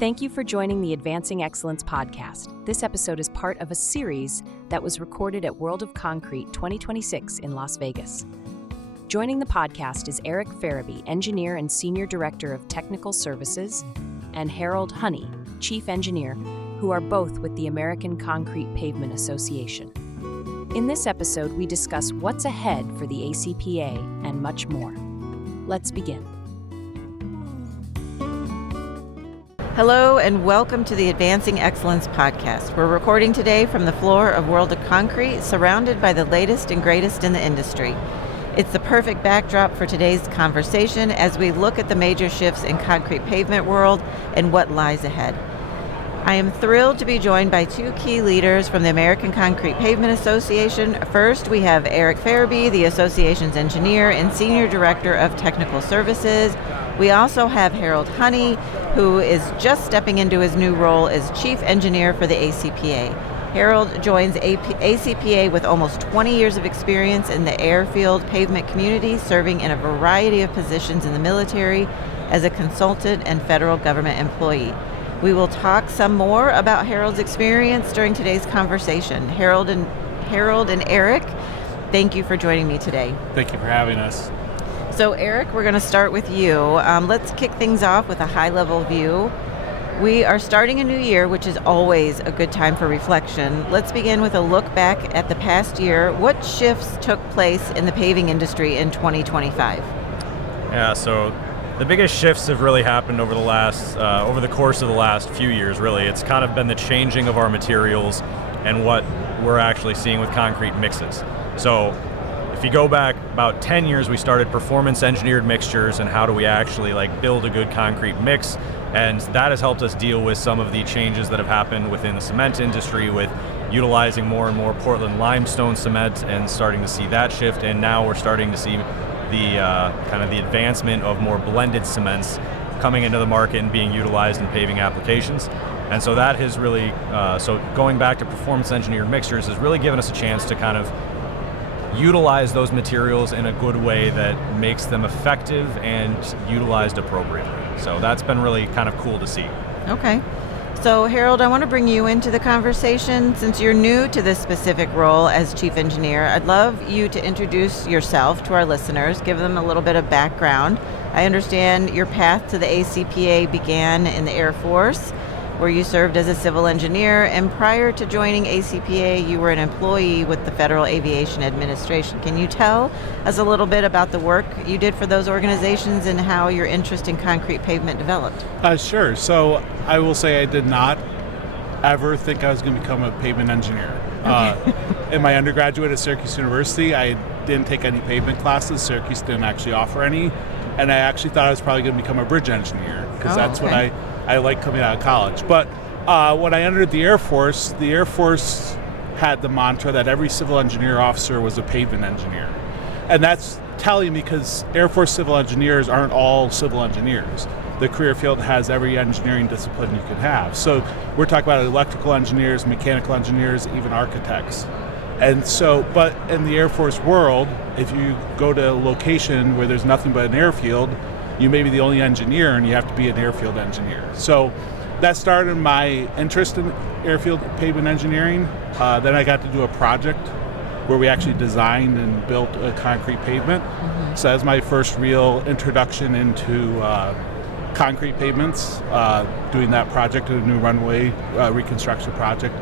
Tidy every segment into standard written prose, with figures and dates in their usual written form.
Thank you for joining the Advancing Excellence podcast. This episode is part of a series that was recorded at World of Concrete 2026 in Las Vegas. Joining the podcast is Eric Ferrebee, Engineer and Senior Director of Technical Services, and Harold Honey, Chief Engineer, who are both with the American Concrete Pavement Association. In this episode, we discuss what's ahead for the ACPA and much more. Let's begin. Hello and welcome to the Advancing Excellence podcast. We're recording today from the floor of World of Concrete, surrounded by the latest and greatest in the industry. It's the perfect backdrop for today's conversation as we look at the major shifts in concrete pavement world and what lies ahead. I am thrilled to be joined by two key leaders from the American Concrete Pavement Association. First, we have Eric Ferrebee, the association's engineer and senior director of technical services. We also have Harold Honey, who is just stepping into his new role as chief engineer for the ACPA. Harold joins ACPA with almost 20 years of experience in the airfield pavement community, serving in a variety of positions in the military as a consultant and federal government employee. We will talk some more about Harold's experience during today's conversation. Harold and Eric, thank you for joining me today. Thank you for having us. So Eric, we're going to start with you. Let's kick things off with a high-level view. We are starting a new year, which is always a good time for reflection. Let's begin with a look back at the past year. What shifts took place in the paving industry in 2025? Yeah, so the biggest shifts have really happened over the course of the last few years, really. It's kind of been the changing of our materials and what we're actually seeing with concrete mixes. So if you go back about 10 years, we started performance engineered mixtures and how do we actually build a good concrete mix. And that has helped us deal with some of the changes that have happened within the cement industry with utilizing more and more Portland limestone cement and starting to see that shift. And now we're starting to see the advancement of more blended cements coming into the market and being utilized in paving applications. And so that has really, going back to performance engineered mixtures has really given us a chance to kind of utilize those materials in a good way that makes them effective and utilized appropriately. So that's been really kind of cool to see. Okay. So Harold, I want to bring you into the conversation. Since you're new to this specific role as chief engineer, I'd love you to introduce yourself to our listeners, give them a little bit of background. I understand your path to the ACPA began in the Air Force, where you served as a civil engineer, and prior to joining ACPA, you were an employee with the Federal Aviation Administration. Can you tell us a little bit about the work you did for those organizations and how your interest in concrete pavement developed? Sure. So I will say I did not ever think I was going to become a pavement engineer. In my undergraduate at Syracuse University, I didn't take any pavement classes. Syracuse didn't actually offer any. And I actually thought I was probably going to become a bridge engineer because that's what I like coming out of college. But when I entered the Air Force had the mantra that every civil engineer officer was a pavement engineer. And that's telling because Air Force civil engineers aren't all civil engineers. The career field has every engineering discipline you can have. So we're talking about electrical engineers, mechanical engineers, even architects. And so, but in the Air Force world, if you go to a location where there's nothing but an airfield, you may be the only engineer and you have to be an airfield engineer. So that started my interest in airfield pavement engineering. Then I got to do a project where we actually designed and built a concrete pavement. Mm-hmm. So that was my first real introduction into concrete pavements, doing that project, a new runway reconstruction project.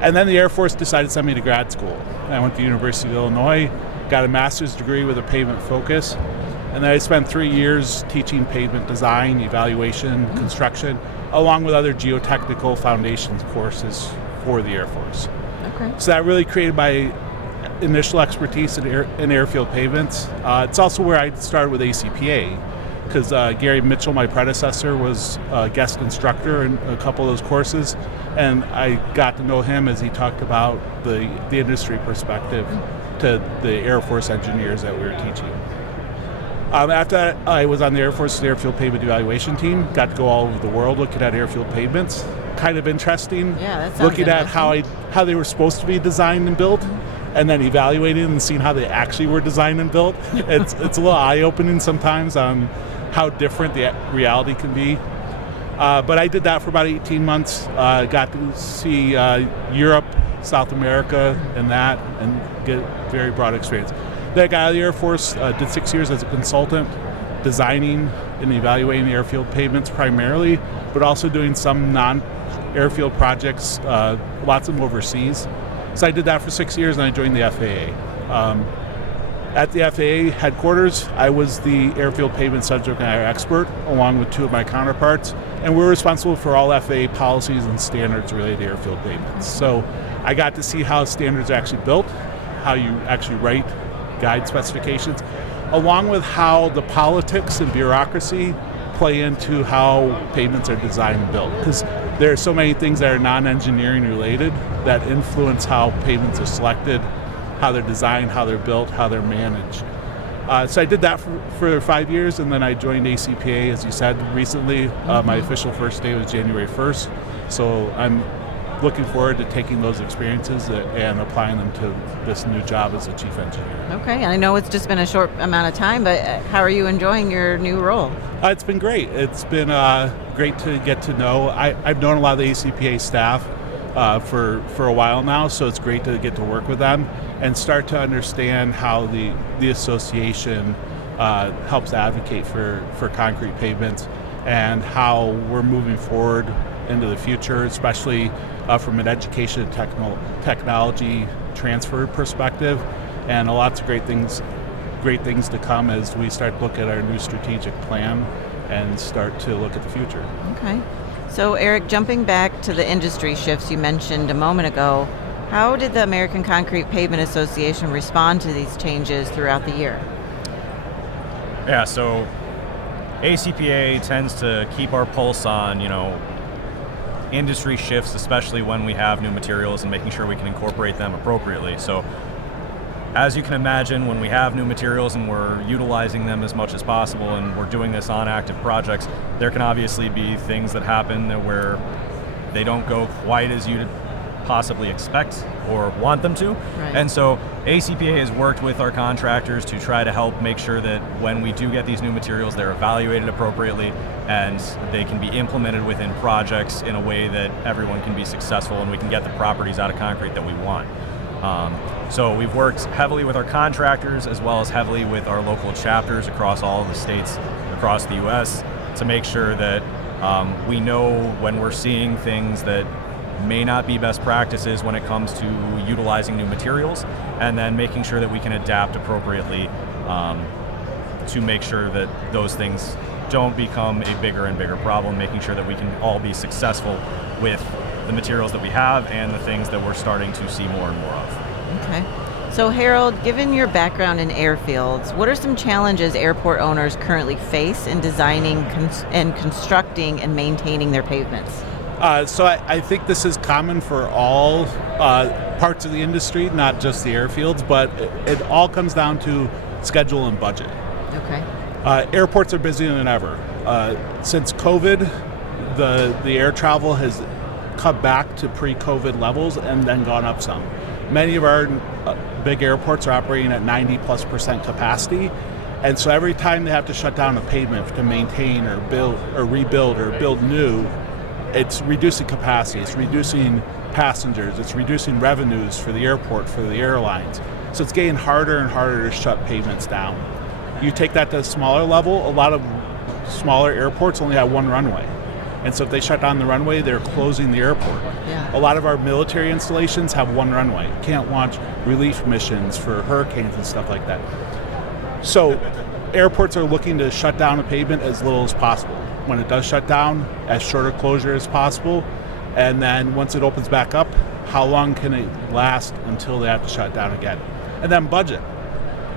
And then the Air Force decided to send me to grad school. I went to the University of Illinois, got a master's degree with a pavement focus. And then I spent 3 years teaching pavement design, evaluation, construction, along with other geotechnical foundations courses for the Air Force. Okay. So that really created my initial expertise in airfield pavements. It's also where I started with ACPA, because Gary Mitchell, my predecessor, was a guest instructor in a couple of those courses, and I got to know him as he talked about the industry perspective to the Air Force engineers that we were teaching. After that, I was on the Air Force's Airfield Pavement Evaluation team. Got to go all over the world looking at airfield pavements. Kind of interesting. Yeah, that sounds looking at how they were supposed to be designed and built, and then evaluating and seeing how they actually were designed and built. It's a little eye-opening sometimes on how different the reality can be. But I did that for about 18 months. Got to see Europe, South America, and get very broad experience. Then I got out of the Air Force, did 6 years as a consultant, designing and evaluating the airfield pavements primarily, but also doing some non-airfield projects, lots of them overseas. So I did that for 6 years, and I joined the FAA. At the FAA headquarters, I was the airfield pavement subject matter expert, along with two of my counterparts, and we're responsible for all FAA policies and standards related to airfield pavements. So I got to see how standards are actually built, how you actually write guide specifications, along with how the politics and bureaucracy play into how pavements are designed and built. Because there are so many things that are non-engineering related that influence how pavements are selected, how they're designed, how they're built, how they're managed. So I did that for 5 years, and then I joined ACPA, as you said, recently. My official first day was January 1st. So I'm looking forward to taking those experiences and applying them to this new job as a chief engineer. Okay, I know it's just been a short amount of time, but how are you enjoying your new role? It's been great. It's been great to get to know. I've known a lot of the ACPA staff for a while now, so it's great to get to work with them and start to understand how the association helps advocate for concrete pavements and how we're moving forward into the future, especially from an education and technology transfer perspective, and lots of great things to come as we start to look at our new strategic plan and start to look at the future. Okay. So Eric, jumping back to the industry shifts you mentioned a moment ago, how did the American Concrete Pavement Association respond to these changes throughout the year? Yeah, so ACPA tends to keep our pulse on, industry shifts, especially when we have new materials, and making sure we can incorporate them appropriately. So as you can imagine, when we have new materials and we're utilizing them as much as possible, and we're doing this on active projects, there can obviously be things that happen where they don't go quite as you'd possibly expect or want them to. Right. And so ACPA has worked with our contractors to try to help make sure that when we do get these new materials, they're evaluated appropriately and they can be implemented within projects in a way that everyone can be successful and we can get the properties out of concrete that we want. So we've worked heavily with our contractors as well as heavily with our local chapters across all of the states across the U.S. to make sure that we know when we're seeing things that may not be best practices when it comes to utilizing new materials, and then making sure that we can adapt appropriately to make sure that those things don't become a bigger and bigger problem, making sure that we can all be successful with the materials that we have and the things that we're starting to see more and more of. Okay. So Harold, given your background in airfields, what are some challenges airport owners currently face in designing and constructing and maintaining their pavements? So I think this is common for all parts of the industry, not just the airfields, but it all comes down to schedule and budget. Okay. Airports are busier than ever. Since COVID, the air travel has cut back to pre-COVID levels and then gone up some. Many of our big airports are operating at 90+% capacity, and so every time they have to shut down a pavement to maintain or build or rebuild or build new, it's reducing capacity, it's reducing passengers, it's reducing revenues for the airport, for the airlines. So it's getting harder and harder to shut pavements down. You take that to a smaller level, a lot of smaller airports only have one runway. And so if they shut down the runway, they're closing the airport. Yeah. A lot of our military installations have one runway. You can't launch relief missions for hurricanes and stuff like that. So airports are looking to shut down a pavement as little as possible. When it does shut down, as short a closure as possible. And then once it opens back up, how long can it last until they have to shut down again? And then budget.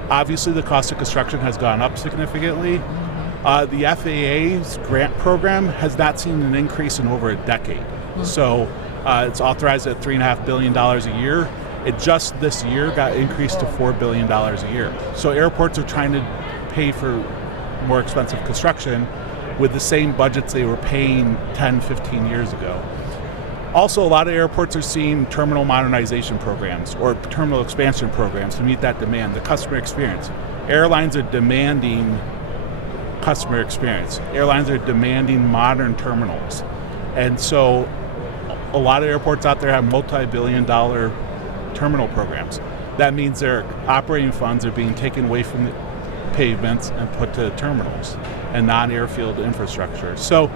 Obviously, the cost of construction has gone up significantly. The FAA's grant program has not seen an increase in over a decade. So it's authorized at $3.5 billion a year. It just this year got increased to $4 billion a year. So airports are trying to pay for more expensive construction with the same budgets they were paying 10, 15 years ago. Also, a lot of airports are seeing terminal modernization programs or terminal expansion programs to meet that demand, the customer experience. Airlines are demanding customer experience. Airlines are demanding modern terminals. And so a lot of airports out there have multi-billion-dollar terminal programs. That means their operating funds are being taken away from the pavements and put to terminals and non-airfield infrastructure. So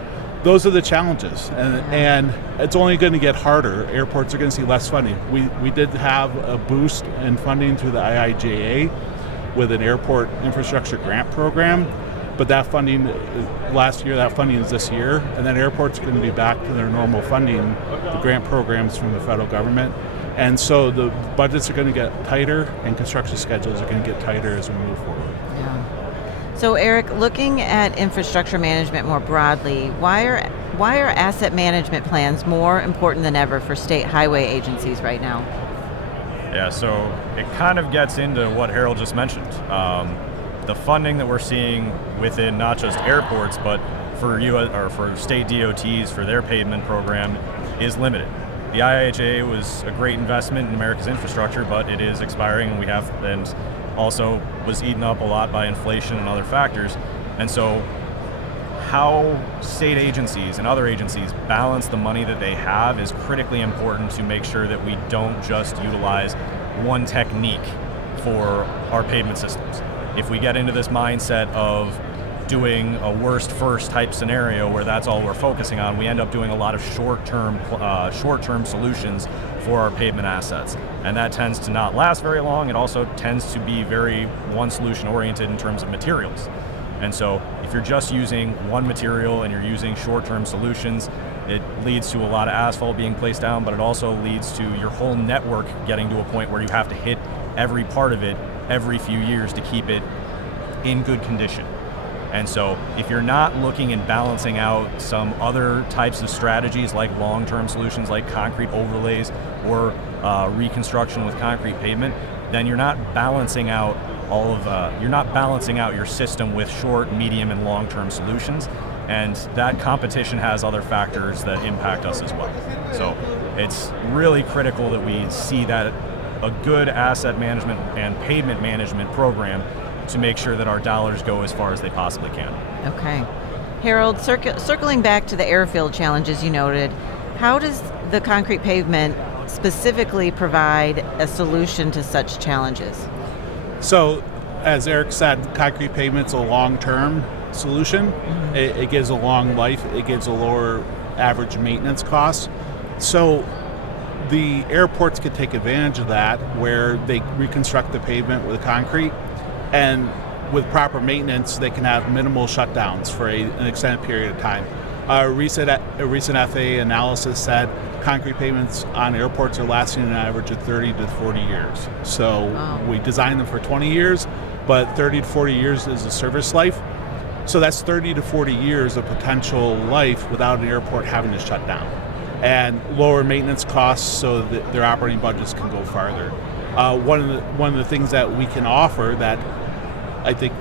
those are the challenges, and it's only going to get harder. Airports are going to see less funding. We did have a boost in funding through the IIJA with an airport infrastructure grant program, but that funding last year, that funding is this year, and then airports are going to be back to their normal funding, the grant programs from the federal government. And so the budgets are going to get tighter and construction schedules are going to get tighter as we move forward. Yeah. So Eric, looking at infrastructure management more broadly, why are asset management plans more important than ever for state highway agencies right now? Yeah, so it kind of gets into what Harold just mentioned. The funding that we're seeing within not just airports, but for for state DOTs for their pavement program is limited. The IIJA was a great investment in America's infrastructure, but it is expiring, and also was eaten up a lot by inflation and other factors. And so how state agencies and other agencies balance the money that they have is critically important to make sure that we don't just utilize one technique for our pavement systems. If we get into this mindset of doing a worst first type scenario where that's all we're focusing on, we end up doing a lot of short-term solutions for our pavement assets. And that tends to not last very long. It also tends to be very one solution oriented in terms of materials. And so if you're just using one material and you're using short-term solutions, it leads to a lot of asphalt being placed down, but it also leads to your whole network getting to a point where you have to hit every part of it every few years to keep it in good condition. And so if you're not looking and balancing out some other types of strategies like long-term solutions like concrete overlays or reconstruction with concrete pavement, then you're not balancing out your system with short, medium, and long-term solutions. And that competition has other factors that impact us as well. So it's really critical that we see that a good asset management and pavement management program to make sure that our dollars go as far as they possibly can. Okay. Harold, circling back to the airfield challenges you noted, how does the concrete pavement specifically provide a solution to such challenges? So, as Eric said, concrete pavement's a long-term solution. Mm-hmm. It gives a long life. It gives a lower average maintenance cost. So the airports could take advantage of that, where they reconstruct the pavement with concrete, and with proper maintenance, they can have minimal shutdowns for an extended period of time. A recent FAA analysis said concrete pavements on airports are lasting an average of 30 to 40 years. So we designed them for 20 years, but 30 to 40 years is the service life. So that's 30 to 40 years of potential life without an airport having to shut down, and lower maintenance costs so that their operating budgets can go farther. One of the things that we can offer that I think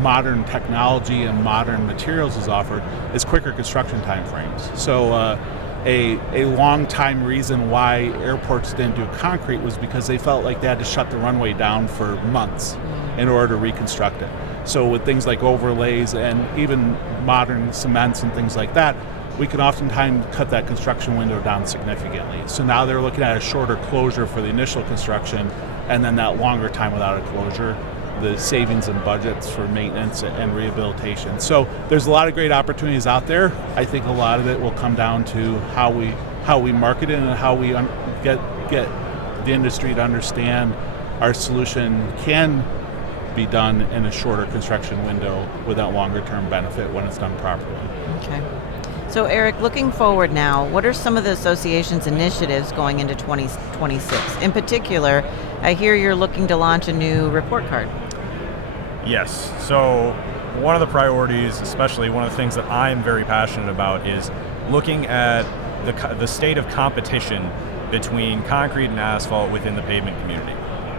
modern technology and modern materials has offered is quicker construction timeframes. So a long time reason why airports didn't do concrete was because they felt like they had to shut the runway down for months in order to reconstruct it. So with things like overlays and even modern cements and things like that, we can oftentimes cut that construction window down significantly. So now they're looking at a shorter closure for the initial construction, and then that longer time without a closure, the savings in budgets for maintenance and rehabilitation. So there's a lot of great opportunities out there. I think a lot of it will come down to how we market it and how we get the industry to understand our solution can be done in a shorter construction window with that longer term benefit when it's done properly. Okay. So Eric, looking forward now, what are some of the association's initiatives going into 2026? In particular, I hear you're looking to launch a new report card. Yes. So one of the priorities, especially one of the things that I'm very passionate about, is looking at the state of competition between concrete and asphalt within the pavement community.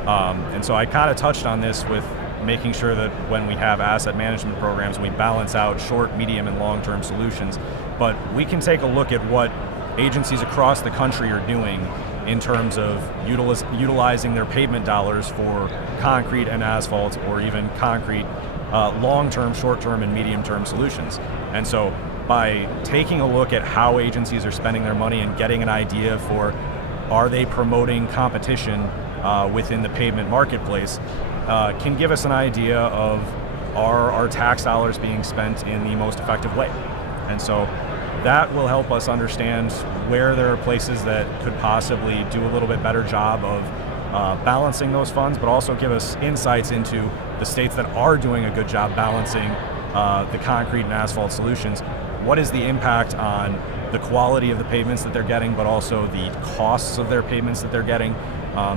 And so I kind of touched on this with making sure that when we have asset management programs, we balance out short, medium, and long-term solutions. But we can take a look at what agencies across the country are doing in terms of utilizing their pavement dollars for concrete and asphalt, or even concrete long-term, short-term, and medium-term solutions. And so by taking a look at how agencies are spending their money and getting an idea for, are they promoting competition within the pavement marketplace, can give us an idea of, are our tax dollars being spent in the most effective way? And so that will help us understand where there are places that could possibly do a little bit better job of balancing those funds, but also give us insights into the states that are doing a good job balancing the concrete and asphalt solutions. What is the impact on the quality of the pavements that they're getting, but also the costs of their pavements that they're getting?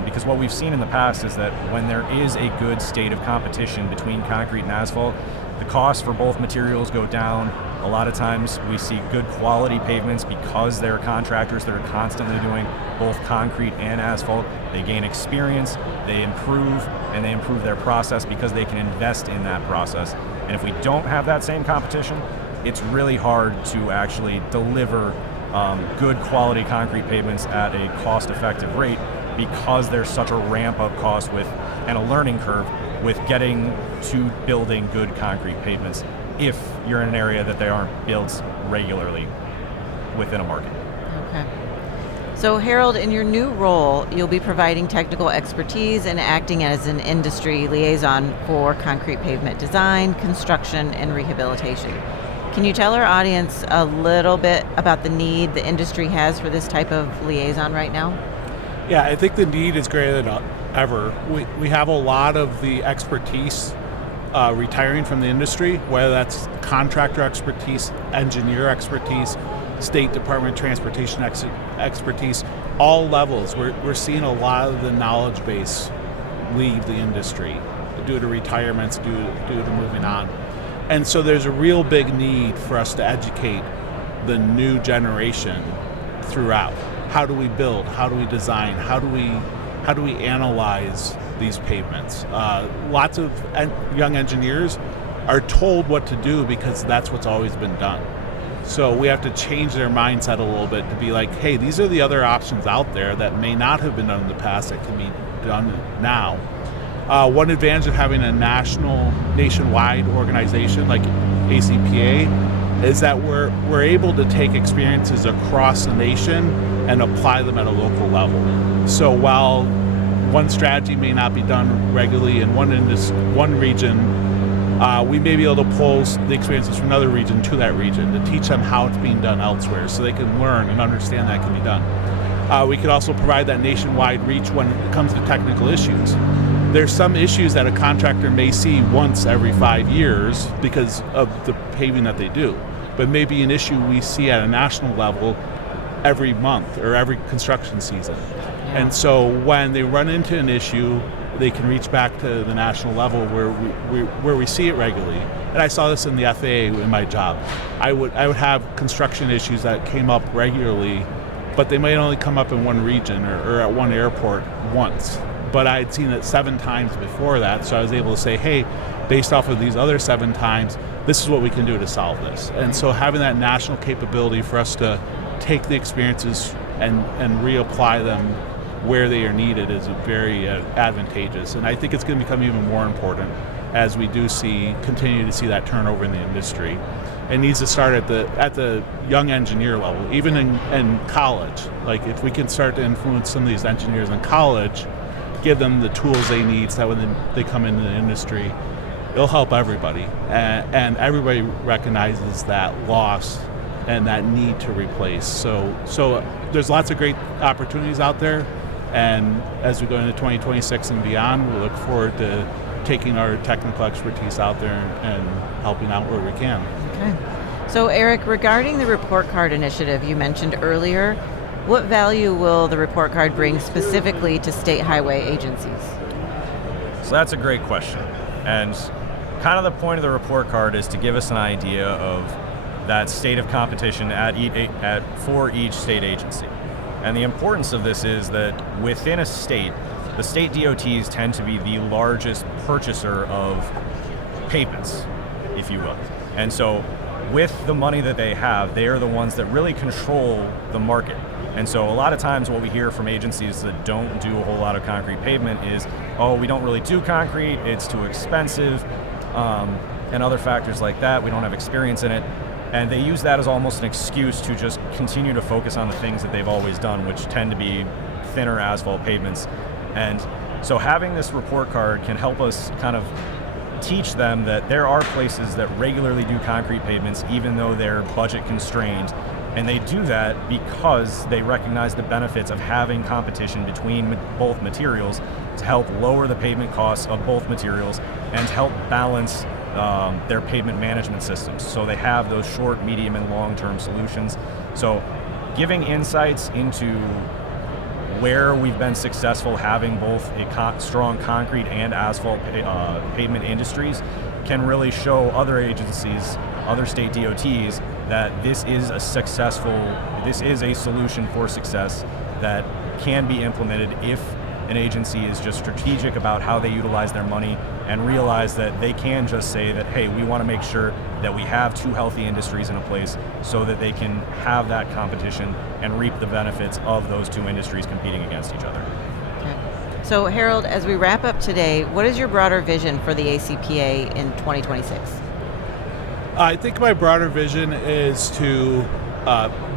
Because what we've seen in the past is that when there is a good state of competition between concrete and asphalt, the costs for both materials go down. A lot of times we see good quality pavements because there are contractors that are constantly doing both concrete and asphalt. They gain experience, they improve, and they improve their process because they can invest in that process. And if we don't have that same competition, it's really hard to actually deliver good quality concrete pavements at a cost-effective rate, because there's such a ramp-up cost with and a learning curve with getting to building good concrete pavements if you're in an area that they aren't built regularly within a market. Okay. So Harold, in your new role, you'll be providing technical expertise and acting as an industry liaison for concrete pavement design, construction, and rehabilitation. Can you tell our audience a little bit about the need the industry has for this type of liaison right now? Yeah, I think the need is greater than ever. We have a lot of the expertise retiring from the industry, whether that's contractor expertise, engineer expertise, State Department of Transportation expertise, all levels. We're seeing a lot of the knowledge base leave the industry due to retirements, due to moving on. And so there's a real big need for us to educate the new generation throughout. How do we build? How do we design? How do we analyze these pavements? Lots of young engineers are told what to do because that's what's always been done. So we have to change their mindset a little bit to be like, hey, these are the other options out there that may not have been done in the past that can be done now. One advantage of having a nationwide organization like ACPA is that we're able to take experiences across the nation and apply them at a local level. So while one strategy may not be done regularly in one region, we may be able to pull the experiences from another region to that region to teach them how it's being done elsewhere so they can learn and understand that can be done. We could also provide that nationwide reach when it comes to technical issues. There's some issues that a contractor may see once every 5 years because of the paving that they do, but maybe an issue we see at a national level every month or every construction season. Yeah. And so when they run into an issue, they can reach back to the national level where we see it regularly. And I saw this in the FAA in my job. I would have construction issues that came up regularly, but they might only come up in one region or at one airport once. But I had seen it 7 times before that, so I was able to say, hey, based off of these other 7 times, this is what we can do to solve this. And so having that national capability for us to take the experiences and reapply them where they are needed is very advantageous. And I think it's going to become even more important as we do continue to see that turnover in the industry. It needs to start at the young engineer level, even in college. Like if we can start to influence some of these engineers in college, give them the tools they need so that when they come into the industry, it'll help everybody. And everybody recognizes that loss and that need to replace. So there's lots of great opportunities out there. And as we go into 2026 and beyond, we look forward to taking our technical expertise out there and helping out where we can. Okay. So Eric, regarding the report card initiative you mentioned earlier, what value will the report card bring specifically to state highway agencies? So that's a great question. And kind of the point of the report card is to give us an idea of that state of competition for each state agency. And the importance of this is that within a state, the state DOTs tend to be the largest purchaser of pavements, if you will. And so with the money that they have, they are the ones that really control the market. And so a lot of times what we hear from agencies that don't do a whole lot of concrete pavement is, oh, we don't really do concrete, it's too expensive. and other factors like that. We don't have experience in it. And they use that as almost an excuse to just continue to focus on the things that they've always done, which tend to be thinner asphalt pavements. And so having this report card can help us kind of teach them that there are places that regularly do concrete pavements, even though they're budget constrained. And they do that because they recognize the benefits of having competition between both materials to help lower the pavement costs of both materials and to help balance their pavement management systems. So they have those short, medium, and long-term solutions. So giving insights into where we've been successful having both a strong concrete and asphalt pavement industries can really show other agencies, other state DOTs, that this is a solution for success that can be implemented if an agency is just strategic about how they utilize their money and realize that they can just say that, hey, we want to make sure that we have two healthy industries in a place so that they can have that competition and reap the benefits of those two industries competing against each other. Okay. So Harold, as we wrap up today, what is your broader vision for the ACPA in 2026? I think my broader vision is to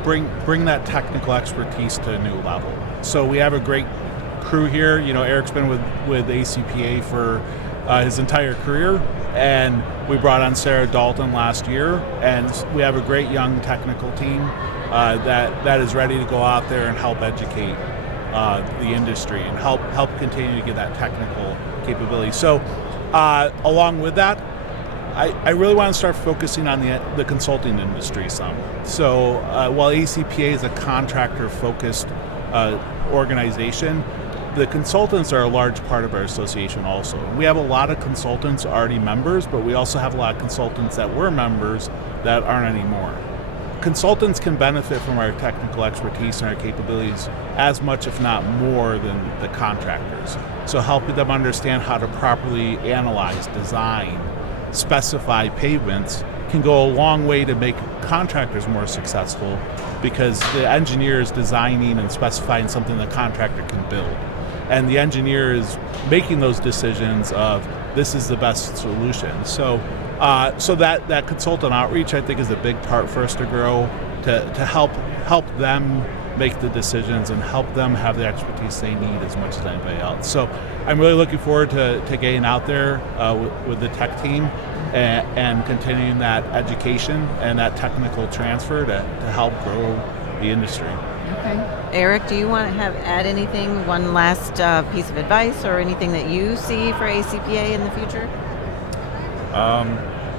bring that technical expertise to a new level. So we have a great crew here. You know, Eric's been with ACPA for his entire career, and we brought on Sarah Dalton last year, and we have a great young technical team that is ready to go out there and help educate the industry and help continue to get that technical capability. So along with that, I really want to start focusing on the consulting industry some. So while ACPA is a contractor-focused organization, the consultants are a large part of our association also. We have a lot of consultants already members, but we also have a lot of consultants that were members that aren't anymore. Consultants can benefit from our technical expertise and our capabilities as much, if not more, than the contractors. So helping them understand how to properly analyze, design, specify pavements can go a long way to make contractors more successful, because the engineer is designing and specifying something the contractor can build. And the engineer is making those decisions of this is the best solution. So that consultant outreach, I think, is a big part for us to grow, to help them make the decisions and help them have the expertise they need as much as anybody else. So I'm really looking forward to getting out there with the tech team and continuing that education and that technical transfer to help grow the industry. Okay. Eric, do you want to add anything, one last piece of advice or anything that you see for ACPA in the future?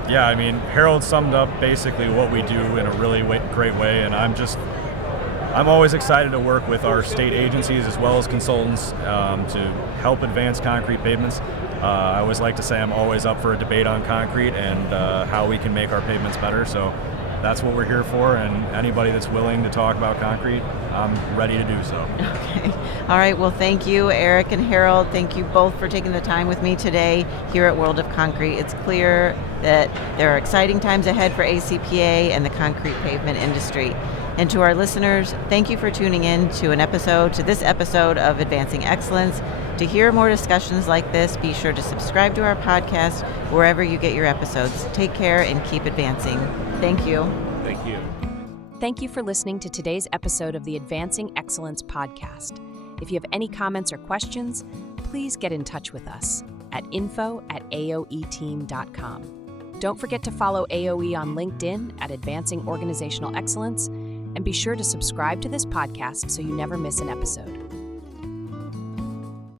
Yeah, I mean, Harold summed up basically what we do in a really great way, and I'm always excited to work with our state agencies as well as consultants to help advance concrete pavements. I always like to say I'm always up for a debate on concrete and how we can make our pavements better. So that's what we're here for, and anybody that's willing to talk about concrete, I'm ready to do so. Okay. All right. Well, thank you, Eric and Harold. Thank you both for taking the time with me today here at World of Concrete. It's clear that there are exciting times ahead for ACPA and the concrete pavement industry. And to our listeners, thank you for tuning in to this episode of Advancing Excellence. To hear more discussions like this, be sure to subscribe to our podcast wherever you get your episodes. Take care and keep advancing. Thank you. Thank you. Thank you for listening to today's episode of the Advancing Excellence podcast. If you have any comments or questions, please get in touch with us at info@aoeteam.com. Don't forget to follow AOE on LinkedIn at Advancing Organizational Excellence, and be sure to subscribe to this podcast so you never miss an episode.